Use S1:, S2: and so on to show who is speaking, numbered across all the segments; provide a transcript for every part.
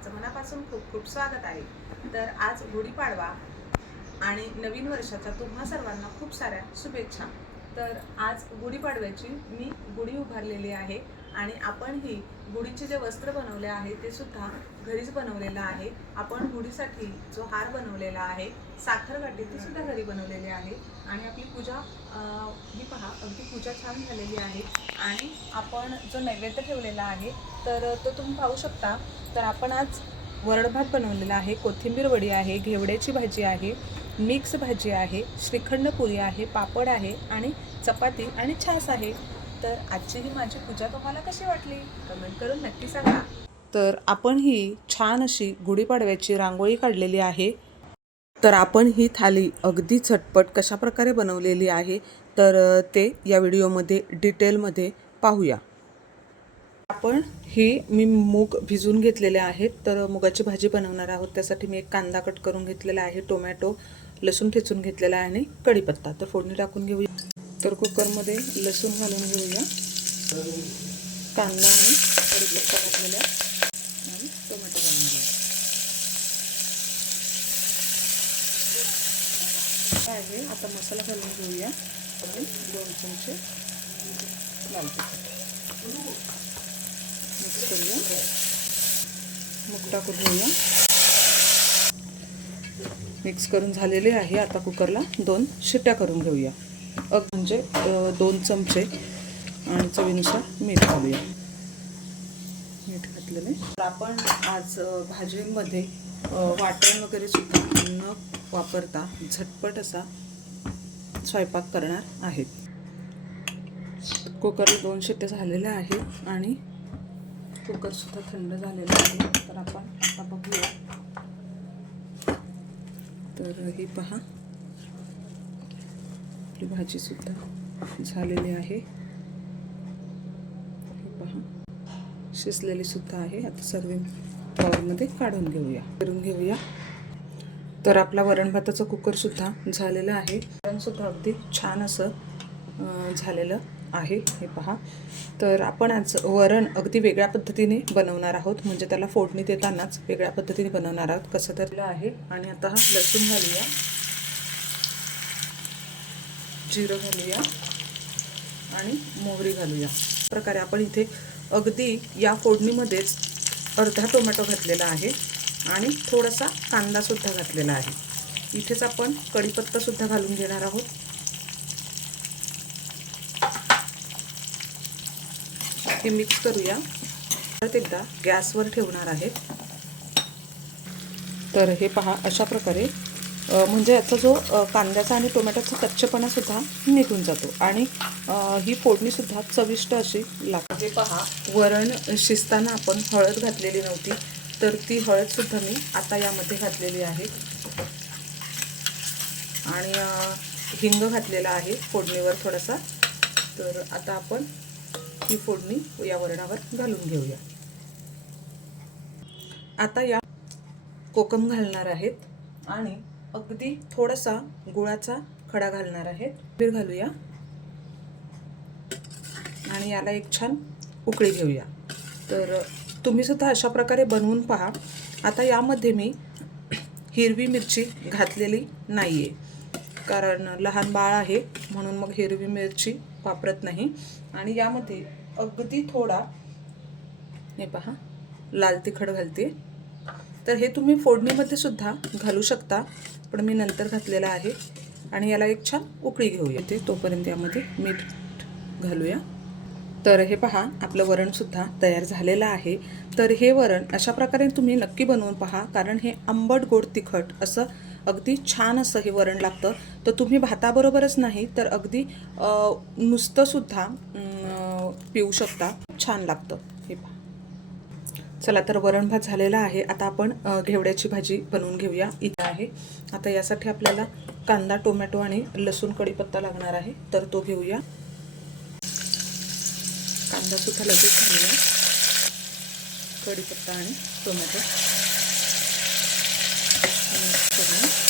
S1: सर्वांचं मनापासून खूप खूप स्वागत आहे. तर आज गुढीपाडवा आणि नवीन वर्षाच्या तुम्हा सर्वांना खूप साऱ्या शुभेच्छा. तर आज गुढीपाडव्याची मी गुढी उभारलेली आहे आणि आपण ही गुढीचे जे वस्त्र बनवले आहे ते सुद्धा घरीच बनवलेलं आहे. आपण गुढीसाठी जो हार बनवलेला आहे साखर वाटी ती सुद्धा घरी बनवलेली आहे. आणि आपली पूजा ही पहा अगदी पूजा छान झालेली आहे. आणि आपण जो नैवेद्य ठेवलेला आहे तर तो तुम्ही पाहू शकता. तर आपण आज वरण भात बनवलेला आहे कोथिंबीर वडी आहे घेवड्याची भाजी आहे मिक्स भाजी आहे श्रीखंड पुरी आहे पापड आहे आणि चपाती आणि छास आहे. तर आजची ही माझी पूजा तुम्हाला कशी वाटली? कमेंट करून नक्की सांगा. तर आपण ही छान अशी गुढीपाडव्याची रांगोळी काढलेली आहे. तर आपण ही थाली अगदी झटपट कशा प्रकारे बनवलेली आहे तर ते या व्हिडिओमध्ये डिटेलमध्ये पाहूया. आपण हे मी मूग भिजून घेतलेले आहेत. तर मुगाची भाजी बनवणार आहोत. त्यासाठी मी एक कांदा कट करून घेतलेला आहे टोमॅटो लसूण ठेचून घेतलेला आहे आणि कढीपत्ता. तर फोडणी टाकून घेऊया. तर कुकरमध्ये लसूण घालून घेऊया. कांदा आणि कढीपत्ता घातलेला आणि टोमॅटो घालून घेऊया. काय आहे? आता मसाला घालून घेऊया. आणि दोन चमचे लाल तिखट मिक्स करूया. मग टाकून घेऊया. मिक्स करून झालेले आहे आता कुकरला. दोन शिट्ट्या करून घेऊया. अग म्हणजे दोन चमचे आणि चवीनुसार मीठ घालूया. मीठ घातलेले तर आपण आज भाजीमध्ये वाटण वगैरे सुद्धा न वापरता झटपट असा स्वयंपाक करणार आहेत. कुकरला दोन शिट्टे झालेल्या आहेत आणि कुकरसुद्धा थंड झालेला आहे. तर आपण आता बघूया. तर ही पहा. आपली भाजीसुद्धा झालेली आहे. हे पहा. शिजलेली सुद्धा आहे. आता सर्विंग पॉवरमध्ये काढून घेऊया. करून घेऊया. तर आपला वरण भाताचा कुकरसुद्धा झालेला आहे. वरणसुद्धा अगदी छान असं झालेलं आहे. हे पहा. तर आपण आज वरण अगदी वेगळ्या पद्धतीने बनवणार आहोत. म्हणजे त्याला फोडणी देतानाच वेगळ्या पद्धतीने बनवणार आहोत. कसं तर आहे. आणि आता हा लसूण घालूया. जिरं घालूया. आणि मोहरी घालूया. प्रकारे आपण इथे अगदी या फोडणीमध्येच अर्धा टोमॅटो घातलेला आहे. आणि थोडासा कांदासुद्धा घातलेला आहे. इथेच आपण कढीपत्तासुद्धा घालून घेणार आहोत. हे मिक्स करूया. परत एकदा गॅसवर ठेवणार आहेत. तर हे पहा अशा प्रकारे म्हणजे याचा जो कांद्याचा आणि टोमॅटोचा कच्चेपणासुद्धा निघून जातो. आणि ही फोडणीसुद्धा चविष्ट अशी लागते. हे पहा वरण शिजताना आपण हळद घातलेली नव्हती. तर ती हळदसुद्धा मी आता यामध्ये घातलेली आहे. आणि हिंग घातलेला आहे फोडणीवर थोडासा. तर आता आपण ही फोडणी या वरणावर घालून घेऊया. आता या कोकम घालणार आहेत आणि अगदी थोडासा गुळाचा खडा घालणार आहेत. पीठ घालूया. आणि याला एक छान उकळी घेऊया. तर तुम्ही सुद्धा अशा प्रकारे बनवून पहा. आता यामध्ये मी हिरवी मिरची घातलेली नाही आहे कारण लहान बाळ आहे म्हणून मग हिरवी मिरची वापरत नाही. आणि यामध्ये अगदी थोडा हे पहा लाल तिखट घालते. तर हे तुम्ही फोडणीमध्ये सुद्धा घालू शकता पण मी नंतर घातलेलं आहे. आणि याला एक छान उकळी घेऊया ते तोपर्यंत यामध्ये मीठ घालूया. तर हे पहा आपलं वरणसुद्धा तयार झालेलं आहे. तर हे वरण अशा प्रकारे तुम्ही नक्की बनवून पहा कारण हे आंबट गोड तिखट असं अगदी छान असं हे वरण लागतं. तर तुम्ही भाताबरोबरच नाही तर अगदी नुसतंसुद्धा पिऊ शकता. छान लागतं. हे पहा. चला तर वरण भात झालेला आहे. आता आपण घेवड्याची भाजी बनवून घेऊया. इथं आहे. आता यासाठी आपल्याला कांदा टोमॅटो आणि लसूण कढीपत्ता लागणार आहे. तर तो घेऊया. कांदासुद्धा लगेच घालूया. कढीपत्ता आणि टोमॅटो. मिक्स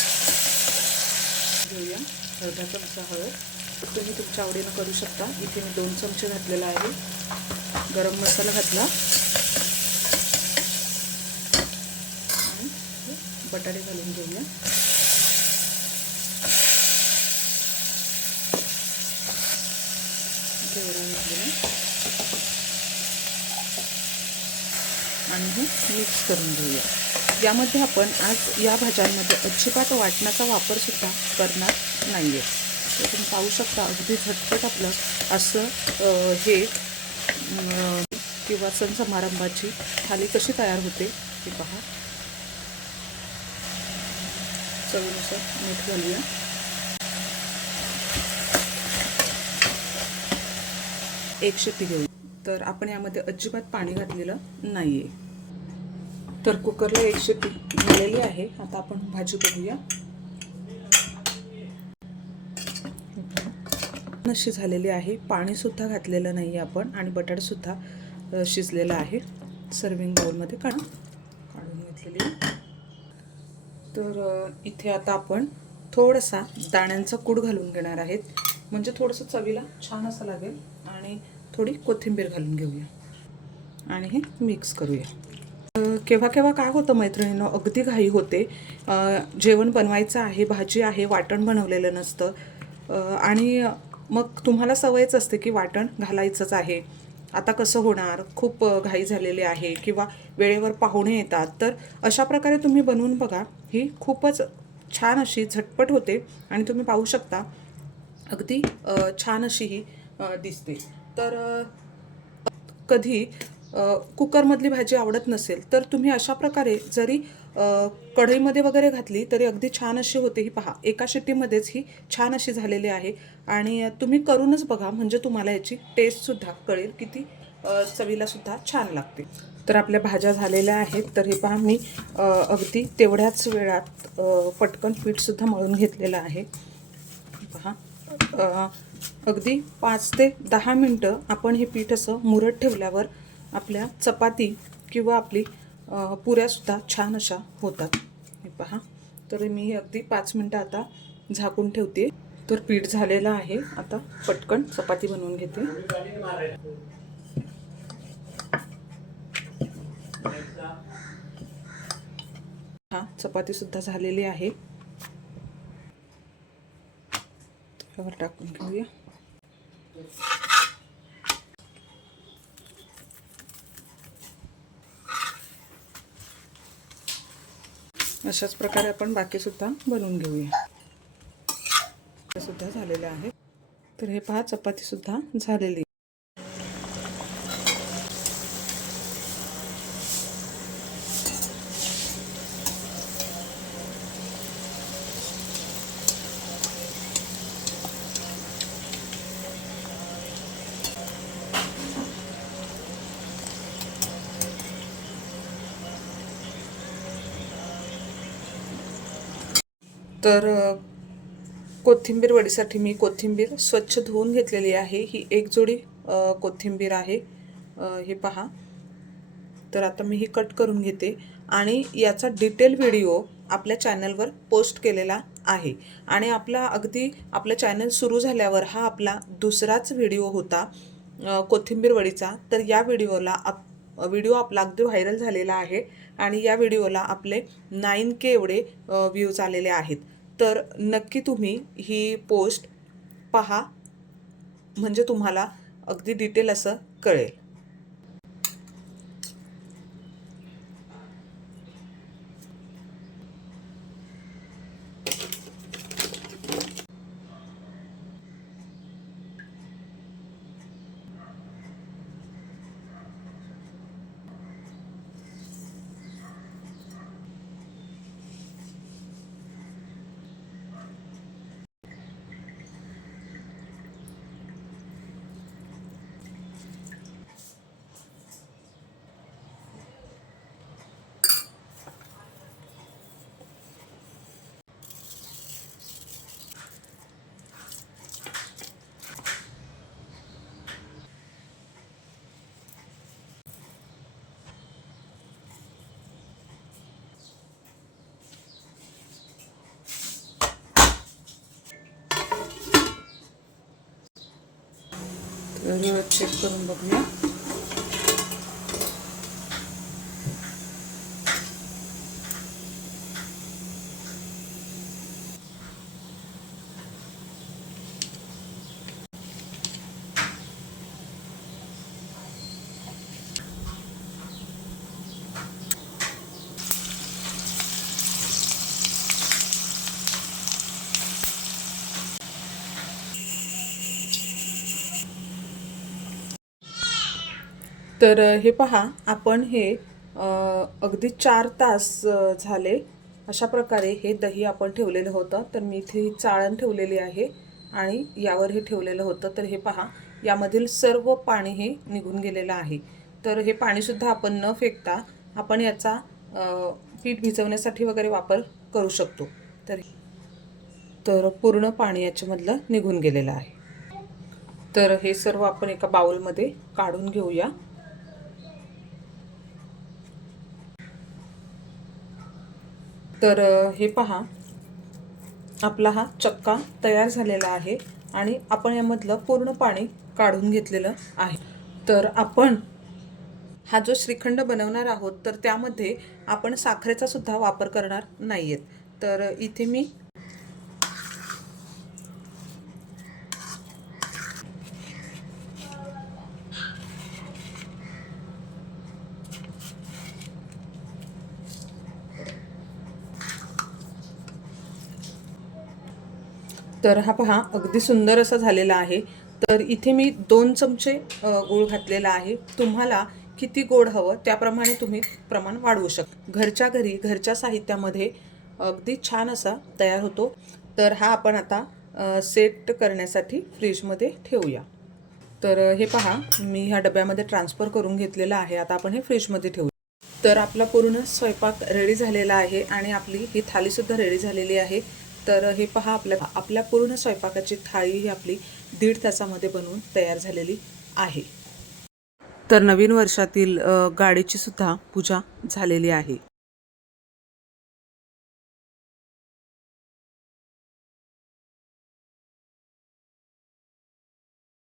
S1: घेऊया. अर्धा चमचा हळद. तुम्ही तुमच्या आवडीनं करू शकता. इथे मी दोन चमचे घातलेला आहे. गरम मसाला घातला. आणि बटाटे घालून घेऊया केवढा घातलेला आणि हे मिक्स करून घेऊया. यामध्ये आपण आज या भाज्यांमध्ये अजिबात वाटणाचा वापरसुद्धा करणार नाही आहे तर तुम्ही पाहू शकता अगदी झटपट आपलं असं हे किंवा सण समारंभाची थाली कशी तयार होते ते पहा. चवीनुसार मीठ घालूया. एक शिट्टी घेऊया तर आपण यामध्ये अजिबात पाणी घातलेलं नाही आहे तर कुकरला एक शिट्टी झालेली आहे. आता आपण भाजी बघूया. अशी झालेली आहे. पाणीसुद्धा घातलेलं नाही आहे आपण आणि बटाटसुद्धा शिजलेला आहे. सर्विंग बाउलमध्ये काढून काढून घेतलेली. तर इथे आता आपण थोडासा दाण्यांचा कूड घालून घेणार आहेत. म्हणजे थोडंसं चवीला छान असं लागेल आणि थोडी कोथिंबीर घालून घेऊया. आणि हे मिक्स करूया. केव्हा केव्हा काय होतं मैत्रिणीनं अगदी घाई होते. जेवण बनवायचं आहे भाजी आहे वाटण बनवलेलं नसतं. आणि मग तुम्हाला सवयच असते की वाटण घालायचंच आहे. आता कसं होणार? खूप घाई झालेली आहे किंवा वेळेवर पाहुणे येतात. तर अशा प्रकारे तुम्ही बनवून बघा. ही खूपच छान अशी झटपट होते आणि तुम्ही पाहू शकता. अगदी छान अशी ही दिसते. तर कधी कुकरमधली भाजी आवडत नसेल तर तुम्ही अशा प्रकारे जरी कढईमध्ये वगैरे घातली तरी अगदी छान अशी होते ही पहा. एका शिट्टीमध्येच ही छान अशी झालेली आहे. आणि तुम्ही करूनच बघा म्हणजे तुम्हाला याची टेस्टसुद्धा कळेल किती चवीलासुद्धा छान लागते. तर आपल्या भाज्या झालेल्या आहेत. तर हे पहा मी अगदी तेवढ्याच वेळात पटकन पीठसुद्धा मळून घेतलेलं आहे. पहा अगदी पाच ते दहा मिनटं आपण हे पीठ असं मुरत ठेवल्यावर आपल्या चपाती किंवा आपली पुऱ्यासुद्धा छान अशा होतात. हे पहा. तर मी अगदी पाच मिनटं आता झाकून ठेवते. तर पीठ झालेलं आहे. आता पटकन चपाती बनवून घेते. हा चपातीसुद्धा झालेली आहे. त्यावर टाकून घेऊया. अशाच प्रकारे आपण बाकीसुद्धा बनवून घेऊया. सुद्धा झालेल्या आहे. तर हे पहा चपातीसुद्धा झालेली तर कोथिंबीर वडीसाठी मी कोथिंबीर स्वच्छ धुवून घेतलेली आहे. ही एक जोडी कोथिंबीर आहे. हे पहा. तर आता मी ही कट करून घेते आणि याचा डिटेल व्हिडिओ आपल्या चॅनलवर पोस्ट केलेला आहे. आणि आपला अगदी आपलं चॅनल सुरू झाल्यावर हा आपला दुसराच व्हिडिओ होता कोथिंबीर वडीचा. तर या व्हिडिओला आप व्हिडिओ आपला अगदी व्हायरल झालेला आहे. आणि या व्हिडिओला आपले नाईन के एवढे व्ह्यूज आलेले आहेत. तर नक्की तुम्ही ही पोस्ट पहा. म्हणजे तुम्हाला अगदी डिटेल असं कळेल. तर चेक करून बघूया तर हे पहा आपण हे अगदी चार तास झाले. अशा प्रकारे हे दही आपण ठेवलेलं होतं. तर मी इथे ही चाळण ठेवलेली आहे आणि यावर हे ठेवलेलं होतं. तर हे पहा यामधील सर्व पाणी हे निघून गेलेलं आहे. तर हे पाणीसुद्धा आपण न फेकता आपण याचा पीठ भिजवण्यासाठी वगैरे वापर करू शकतो. तर तर पूर्ण पाणी याच्यामधलं निघून गेलेलं आहे. तर हे सर्व आपण एका बाउलमध्ये काढून घेऊया. तर हे पहा. आपला हा चक्का तयार झालेला आहे आणि आपण यामधलं पूर्ण पाणी काढून घेतलेलं आहे. तर आपण हा जो श्रीखंड बनवणार आहोत तर त्यामध्ये आपण साखरेचा सुद्धा वापर करणार नाही आहेत तर इथे मी तर हा पहा अगदी सुंदर असा झालेला आहे. तर इथे मी दोन चमचे गूळ घातलेला आहे. तुम्हाला किती गोड हवं त्याप्रमाणे तुम्ही प्रमाण वाढवू शकता. घरच्या घरी घरच्या साहित्यामध्ये अगदी छान असा तयार होतो. तर हा आपण आता सेट करण्यासाठी फ्रीजमध्ये ठेवूया. तर हे पहा मी ह्या डब्यामध्ये ट्रान्सफर करून घेतलेलं आहे. आता आपण हे फ्रीजमध्ये ठेवू तर आपला पूर्ण स्वयंपाक रेडी झालेला आहे आणि आपली ही थालीसुद्धा रेडी झालेली आहे. तर हे पहा आपल्या आपल्या पूर्ण स्वयंपाकाची थाळी ही आपली दीड तासामध्ये बनवून तयार झालेली आहे. तर नवीन वर्षातील गाडीची सुद्धा पूजा झालेली आहे.